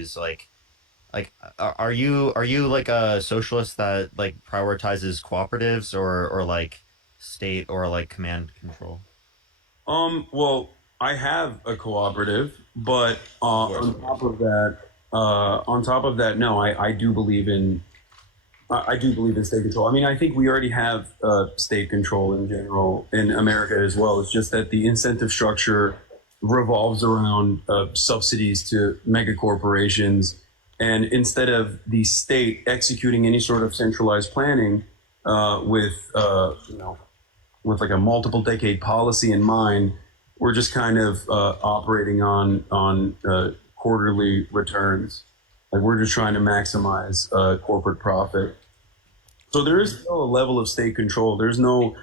is like are you like a socialist that like prioritizes cooperatives or like state or like command control? Well, I have a cooperative, but Of course, of course. on top of that, no, I do believe in I do believe in state control. I mean, I think we already have state control in general in America as well. It's just that the incentive structure revolves around subsidies to mega corporations, and instead of the state executing any sort of centralized planning with with like a multiple decade policy in mind, we're just kind of operating on quarterly returns. Like we're just trying to maximize corporate profit. So there is still a level of state control. There's no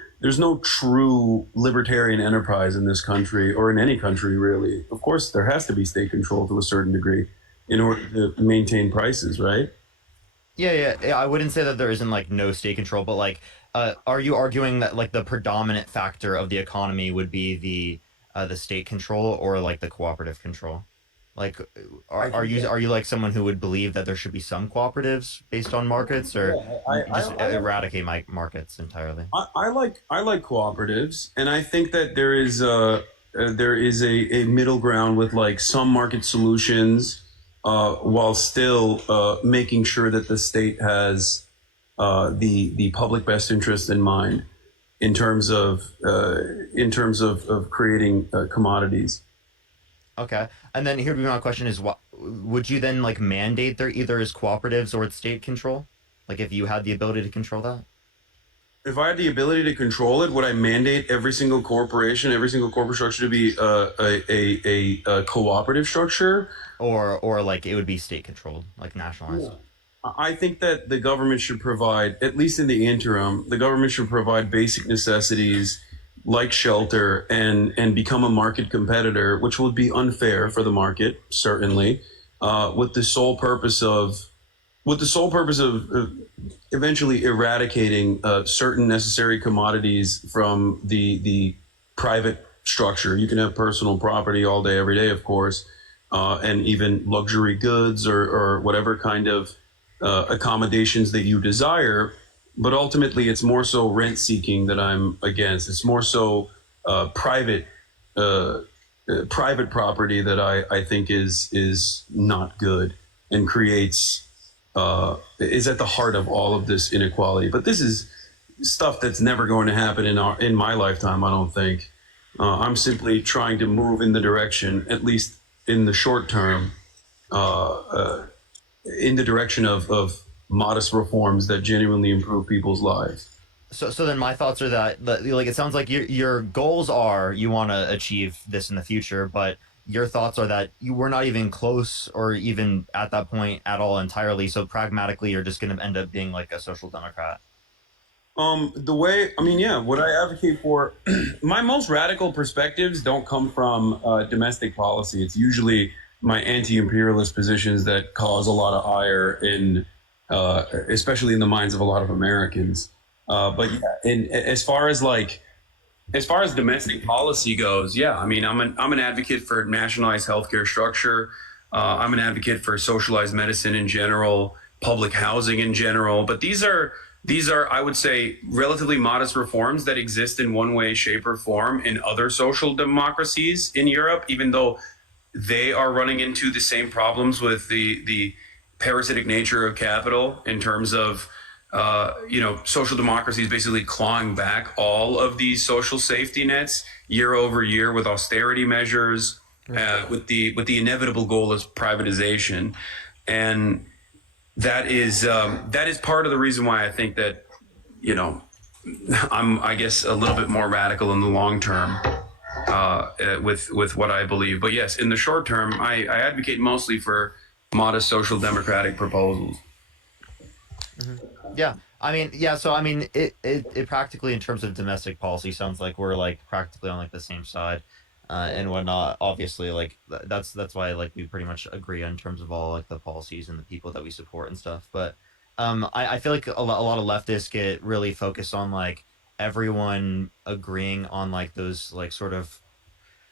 true libertarian enterprise in this country or in any country really. Of course, there has to be state control to a certain degree in order to maintain prices, right? Yeah. I wouldn't say that there isn't like no state control, but like, are you arguing that like the predominant factor of the economy would be the state control or like the cooperative control? Like, I are think you that are you like someone who would believe that there should be some cooperatives based on markets, or yeah, you just eradicate my markets entirely? I like cooperatives, and I think that there is a middle ground with like some market solutions, while still making sure that the state has the public best interest in mind in terms of creating commodities. Okay, and then here would be my question: is what would you then like mandate there either as cooperatives or it's state control? Like if you had the ability to control that? If I had the ability to control it, would I mandate every single corporation, every single corporate structure to be a cooperative structure? Or like it would be state controlled, like Yeah. nationalized. I think that the government should provide, at least in the interim, the government should provide basic necessities like shelter and become a market competitor, which would be unfair for the market, certainly, with the sole purpose of eventually eradicating certain necessary commodities from the private structure. You can have personal property all day, every day, of course, and even luxury goods or whatever kind of accommodations that you desire. But ultimately, it's more so rent seeking that I'm against. It's more so private uh, private property that I think is not good and creates is at the heart of all of this inequality. But this is stuff that's never going to happen in my lifetime. I don't think. I'm simply trying to move in the direction, at least in the short term, uh, uh, in the direction of modest reforms that genuinely improve people's lives. So then my thoughts are that like it sounds like your goals are you want to achieve this in the future, but your thoughts are that you were not even close or even at that point at all entirely. So pragmatically, you're just going to end up being like a social democrat. The way, I mean, yeah, what I advocate for, my most radical perspectives don't come from domestic policy. It's usually my anti-imperialist positions that cause a lot of ire especially in the minds of a lot of Americans. But yeah, as far as domestic policy goes, yeah, I mean, I'm an advocate for nationalized healthcare structure. I'm an advocate for socialized medicine in general, public housing in general. But these are, I would say, relatively modest reforms that exist in one way, shape, or form in other social democracies in Europe, even though they are running into the same problems with the parasitic nature of capital in terms of social democracies basically clawing back all of these social safety nets year over year with austerity measures, with the inevitable goal of privatization, and that is part of the reason why I think that you know I'm, I guess, a little bit more radical in the long term with what I believe. But yes, in the short term, I advocate mostly for modest social democratic proposals. Hmm. Yeah, I mean, yeah. So I mean, it practically in terms of domestic policy sounds like we're like practically on like the same side, and whatnot. Obviously, like that's why like we pretty much agree in terms of all like the policies and the people that we support and stuff. But I feel like a lot of leftists get really focused on like everyone agreeing on like those like sort of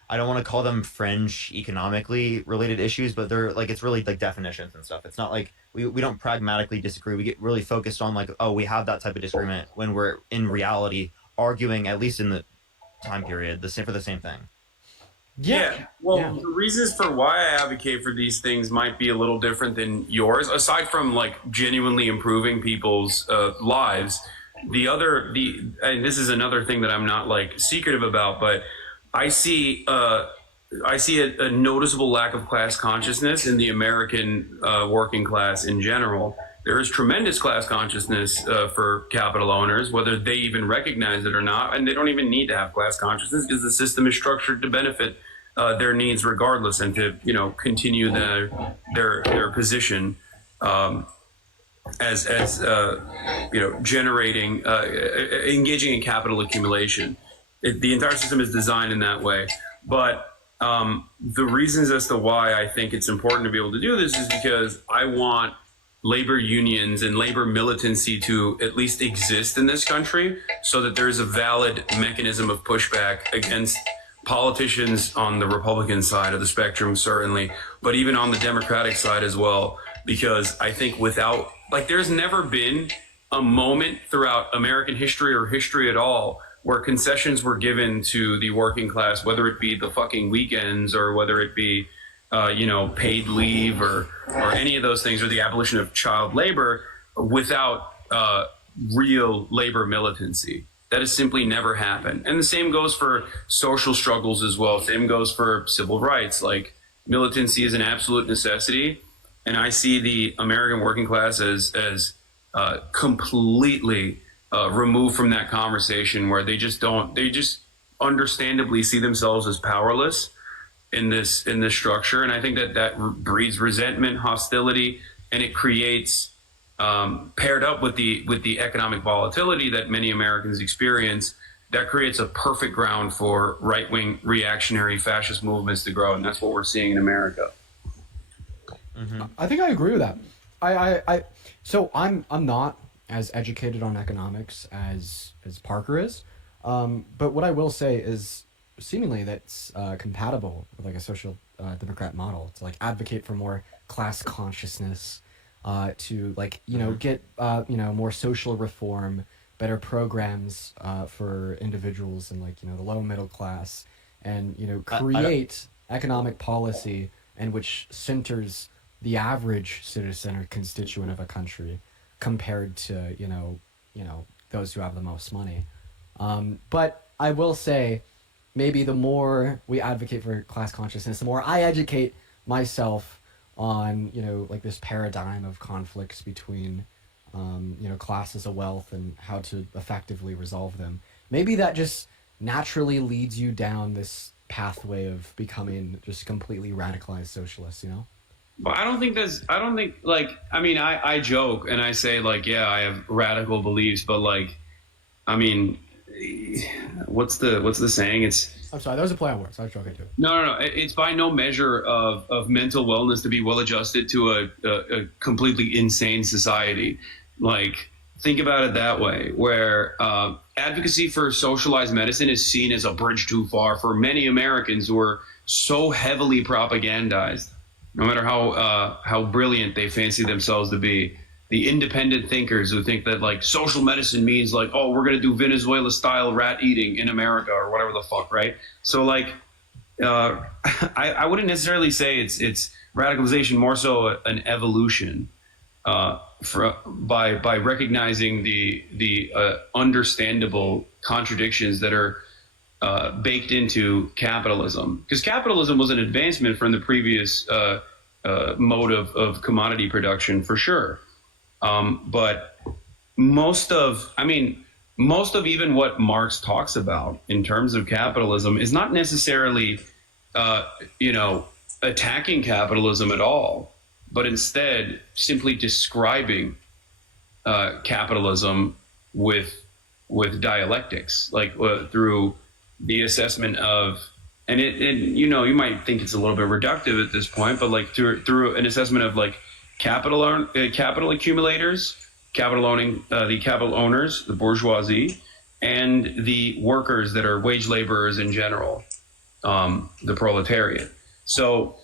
I don't want to call them fringe economically related issues, but they're like it's really like definitions and stuff. It's not like we don't pragmatically disagree. We get really focused on like, oh, we have that type of disagreement when we're in reality arguing, at least in the time period, the same for the same thing. Yeah. Well, the reasons for why I advocate for these things might be a little different than yours. Aside from like genuinely improving people's lives, and this is another thing that I'm not like secretive about, but I see a noticeable lack of class consciousness in the American working class in general. There is tremendous class consciousness for capital owners, whether they even recognize it or not, and they don't even need to have class consciousness because the system is structured to benefit their needs regardless, and to continue their position as generating engaging in capital accumulation. The entire system is designed in that way, but the reasons as to why I think it's important to be able to do this is because I want labor unions and labor militancy to at least exist in this country, so that there's a valid mechanism of pushback against politicians on the Republican side of the spectrum, certainly, but even on the Democratic side as well. Because I think without, like, there's never been a moment throughout American history or history at all where concessions were given to the working class, whether it be the fucking weekends or whether it be paid leave or any of those things, or the abolition of child labor, without real labor militancy. That has simply never happened. And the same goes for social struggles as well. Same goes for civil rights. Like, militancy is an absolute necessity. And I see the American working class as completely removed from that conversation, where they just understandably see themselves as powerless in this structure. And I think that breeds resentment, hostility, and it creates, paired up with the economic volatility that many Americans experience, that creates a perfect ground for right-wing reactionary fascist movements to grow. And that's what we're seeing in America. Mm-hmm. I think I agree with that. So I'm not as educated on economics as Parker is, but what I will say is seemingly that's compatible with like a social democrat model to like advocate for more class consciousness, to like get more social reform, better programs for individuals and like the low middle class, and create economic policy and which centers the average citizen or constituent of a country compared to those who have the most money. But I will say, maybe the more we advocate for class consciousness, the more I educate myself on like this paradigm of conflicts between classes of wealth and how to effectively resolve them. Maybe that just naturally leads you down this pathway of becoming just completely radicalized socialists, But I don't think I joke and I say like, yeah, I have radical beliefs, but like, I mean, what's the saying? I'm sorry, that was a play on words. I was joking too. No. It's by no measure of mental wellness to be well adjusted to a completely insane society. Like, think about it that way, where advocacy for socialized medicine is seen as a bridge too far for many Americans who are so heavily propagandized. No matter how brilliant they fancy themselves to be, the independent thinkers who think that like social medicine means like, oh, we're gonna do Venezuela style rat eating in America or whatever the fuck, right? So like, I wouldn't necessarily say it's radicalization, more so an evolution, by recognizing the understandable contradictions that are baked into capitalism, because capitalism was an advancement from the previous mode of commodity production for sure. But most of even what Marx talks about in terms of capitalism is not necessarily, attacking capitalism at all, but instead simply describing capitalism with dialectics, like through the assessment of, and you might think it's a little bit reductive at this point, but like through an assessment of like capital accumulators, the capital owners, the bourgeoisie, and the workers that are wage laborers in general. the proletariat. So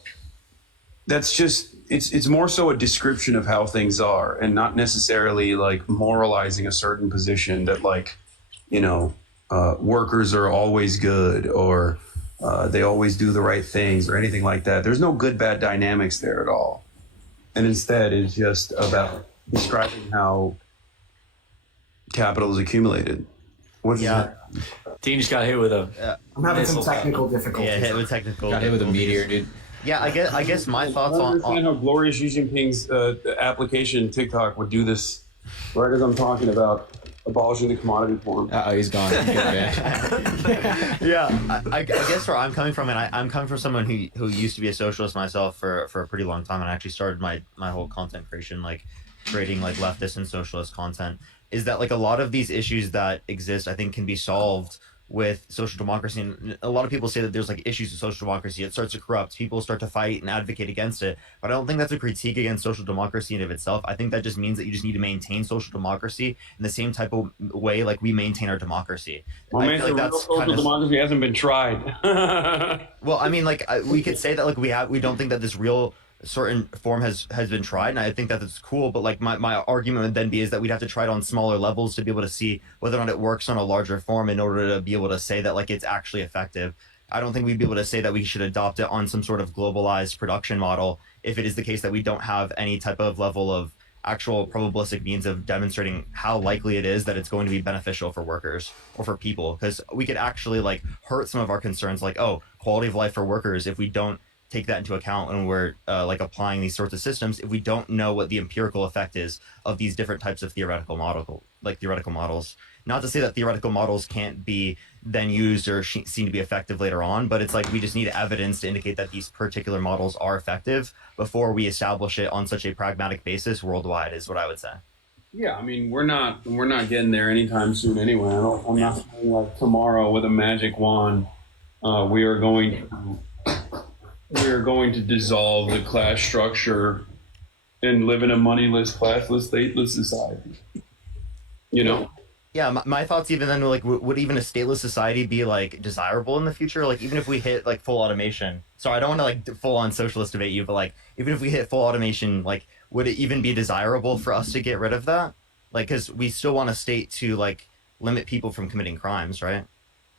that's just, it's more so a description of how things are, and not necessarily like moralizing a certain position that, like, workers are always good, or they always do the right things, or anything like that. There's no good bad dynamics there at all. And instead it's just about describing how capital is accumulated. Dean just got hit with a. I'm having some missile. technical difficulties. Yeah, hit with technical. Got hit with a difficulties. meteor, dude. Yeah, I guess my thoughts I don't on understand how glorious Xi Jinping's application TikTok would do this right as I'm talking about abolishing the commodity form. Oh, he's gone. Good, man. yeah, I guess where I'm coming from, and I'm coming from someone who used to be a socialist myself for a pretty long time, and I actually started my whole content creation, like creating like leftist and socialist content, is that like a lot of these issues that exist, I think, can be solved with social democracy. And a lot of people say that there's like issues with social democracy. It starts to corrupt. People start to fight and advocate against it. But I don't think that's a critique against social democracy in of itself. I think that just means that you just need to maintain social democracy in the same type of way like we maintain our democracy. Well, man, the real social democracy hasn't been tried. Well, I mean, like we could say that like we don't think that this real certain form has been tried, and I think that that's cool, but like my argument would then be is that we'd have to try it on smaller levels to be able to see whether or not it works on a larger form in order to be able to say that like it's actually effective. I don't think we'd be able to say that we should adopt it on some sort of globalized production model if it is the case that we don't have any type of level of actual probabilistic means of demonstrating how likely it is that it's going to be beneficial for workers or for people, because we could actually like hurt some of our concerns, like quality of life for workers, if we don't take that into account when we're like applying these sorts of systems, if we don't know what the empirical effect is of these different types of theoretical models. Not to say that theoretical models can't be then used or seen to be effective later on, but it's like we just need evidence to indicate that these particular models are effective before we establish it on such a pragmatic basis worldwide, is what I would say. Yeah, I mean, we're not getting there anytime soon anyway. I'm not saying like tomorrow with a magic wand we are going to dissolve the class structure and live in a moneyless, classless, stateless society. Yeah, my thoughts even then, like, would even a stateless society be like desirable in the future? Like, even if we hit like full automation. Sorry, I don't want to like full on socialist debate you, but like, even if we hit full automation, like, would it even be desirable for us to get rid of that? Like, because we still want a state to like limit people from committing crimes, right?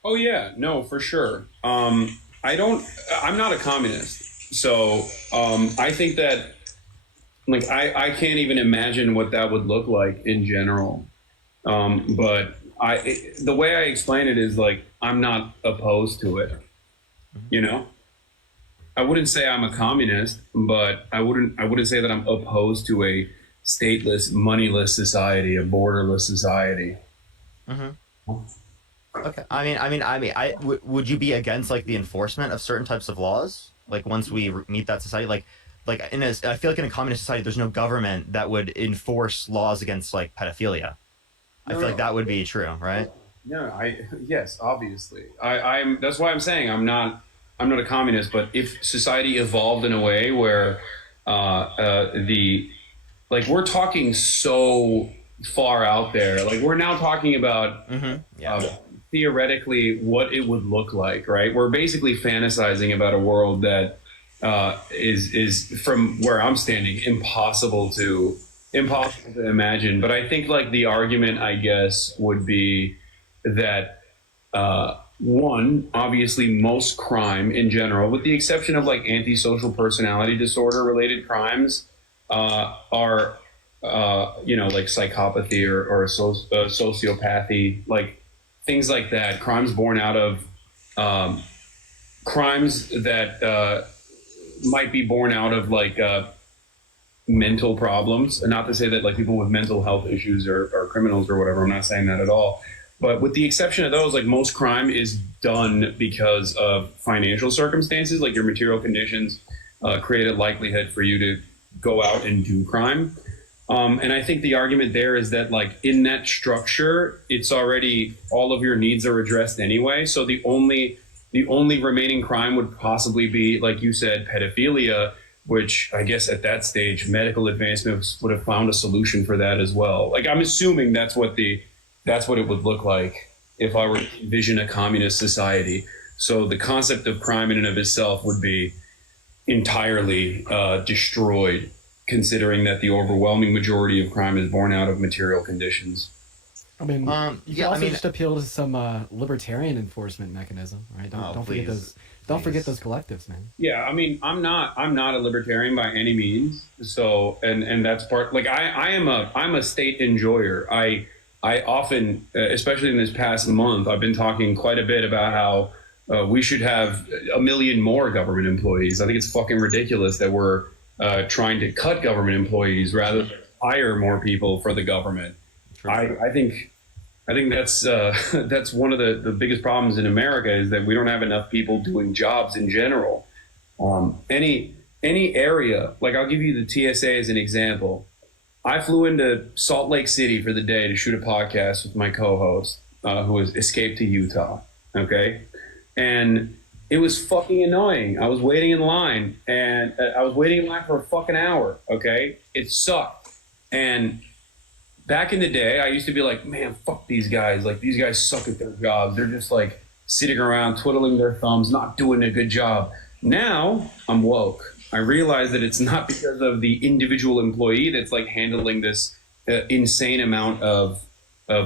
Oh yeah, no, for sure. I'm not a communist, so I think that like I can't even imagine what that would look like in general. But the way I explain it is like I'm not opposed to it. I wouldn't say I'm a communist, but I wouldn't say that I'm opposed to a stateless, moneyless society, a borderless society. Mm-hmm. Okay. Would you be against like the enforcement of certain types of laws? Like once we meet that society, I feel like in a communist society, there's no government that would enforce laws against like pedophilia. I feel like that would be true, right? Yes, obviously. That's why I'm saying I'm not a communist, but if society evolved in a way where we're talking so far out there, like we're now talking about theoretically what it would look like, right? We're basically fantasizing about a world that is from where I'm standing impossible to imagine. But I think like the argument, I guess, would be that one, obviously most crime in general, with the exception of like antisocial personality disorder related crimes, are like psychopathy or sociopathy, like things like that, crimes born out of crimes that might be born out of like mental problems. And not to say that like people with mental health issues are criminals or whatever, I'm not saying that at all. But with the exception of those, like most crime is done because of financial circumstances, like your material conditions create a likelihood for you to go out and do crime. And I think the argument there is that like in that structure, it's already all of your needs are addressed anyway. So the only remaining crime would possibly be, like you said, pedophilia, which I guess at that stage, medical advancements would have found a solution for that as well. Like I'm assuming that's what it would look like if I were to envision a communist society. So the concept of crime in and of itself would be entirely destroyed, considering that the overwhelming majority of crime is born out of material conditions. I mean, you can I also mean, just appeal to some libertarian enforcement mechanism, right? Don't forget please. those. Don't forget those collectives, man. Yeah, I mean, I'm not a libertarian by any means. So, and that's part. Like, I'm a state enjoyer. I often, especially in this past month, I've been talking quite a bit about how we should have 1 million more government employees. I think it's fucking ridiculous that we're trying to cut government employees rather than hire more people for the government. I think that's that's one of the biggest problems in America is that we don't have enough people doing jobs in general. Any area, like I'll give you the TSA as an example. I flew into Salt Lake City for the day to shoot a podcast with my co-host who has escaped to Utah. Okay, and it was fucking annoying. I was waiting in line, and I was waiting in line for a fucking hour. Okay, it sucked. And back in the day, I used to be like, man, fuck these guys. Like, these guys suck at their jobs. They're just like sitting around twiddling their thumbs, not doing a good job. Now I'm woke. I realize that it's not because of the individual employee that's like handling this insane amount of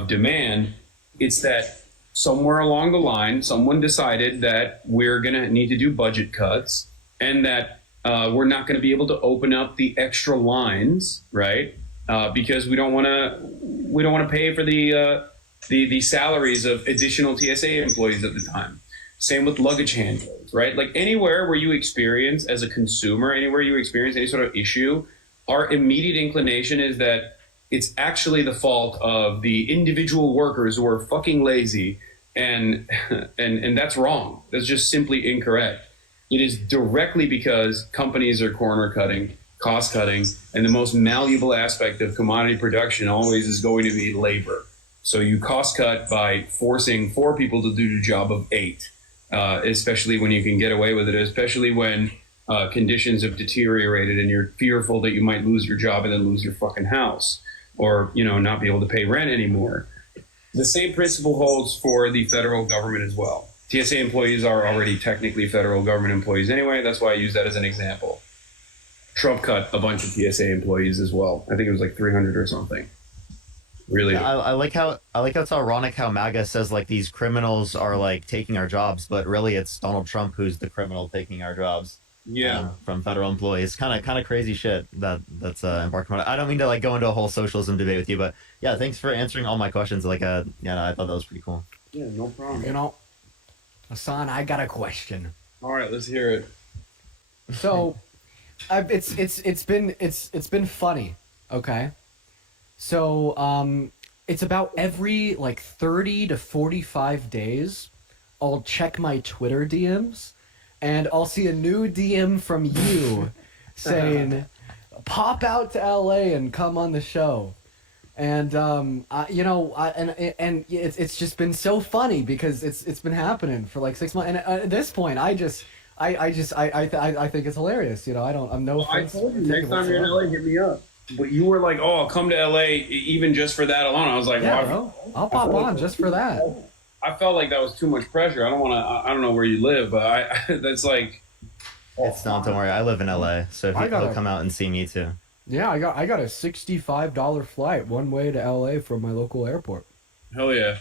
demand. It's that somewhere along the line, someone decided that we're going to need to do budget cuts and that we're not going to be able to open up the extra lines, right? Because we don't want to pay for the salaries of additional TSA employees at the time. Same with luggage handlers, right? Like anywhere where you experience as a consumer, anywhere you experience any sort of issue, our immediate inclination is that it's actually the fault of the individual workers who are fucking lazy, and that's wrong. That's just simply incorrect. It is directly because companies are corner cutting, cost cutting, and the most malleable aspect of commodity production always is going to be labor. So you cost cut by forcing 4 people to do the job of 8, especially when you can get away with it, especially when conditions have deteriorated and you're fearful that you might lose your job and then lose your fucking house, or not be able to pay rent anymore. The same principle holds for the federal government as well. TSA employees are already technically federal government employees anyway. That's why I use that as an example. Trump cut a bunch of TSA employees as well. I think it was like 300 or something. Really? Yeah, I like how it's ironic how MAGA says like these criminals are like taking our jobs, but really it's Donald Trump who's the criminal taking our jobs. Yeah. From federal employees, kind of crazy shit that's embarking on. I don't mean to like go into a whole socialism debate with you, but yeah, thanks for answering all my questions. Like, I thought that was pretty cool. Yeah, no problem. Hasan, I got a question. All right, let's hear it. So, it's been funny, okay? So, it's about every like 30 to 45 days, I'll check my Twitter DMs, and I'll see a new DM from you saying, "Pop out to LA and come on the show." And it's just been so funny because it's been happening for like 6 months, and at this point, I think it's hilarious. I'm no. Well, I told you next time you're in LA, hit me up. But you were like, "Oh, I'll come to LA even just for that alone." I was like, "Yeah, well, bro, I'll pop on just for that." I felt like that was too much pressure. I don't know where you live, but that's like. It's not. Don't worry. I live in LA, so he'll come out and see me too. Yeah, I got a $65 flight one way to LA from my local airport. Hell yeah!